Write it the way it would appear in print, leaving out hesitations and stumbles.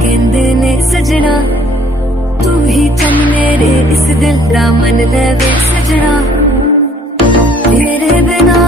कहंदे ने सजना, तू ही चन मेरे इस दिल दा मन लवे सजना। तेरे बिना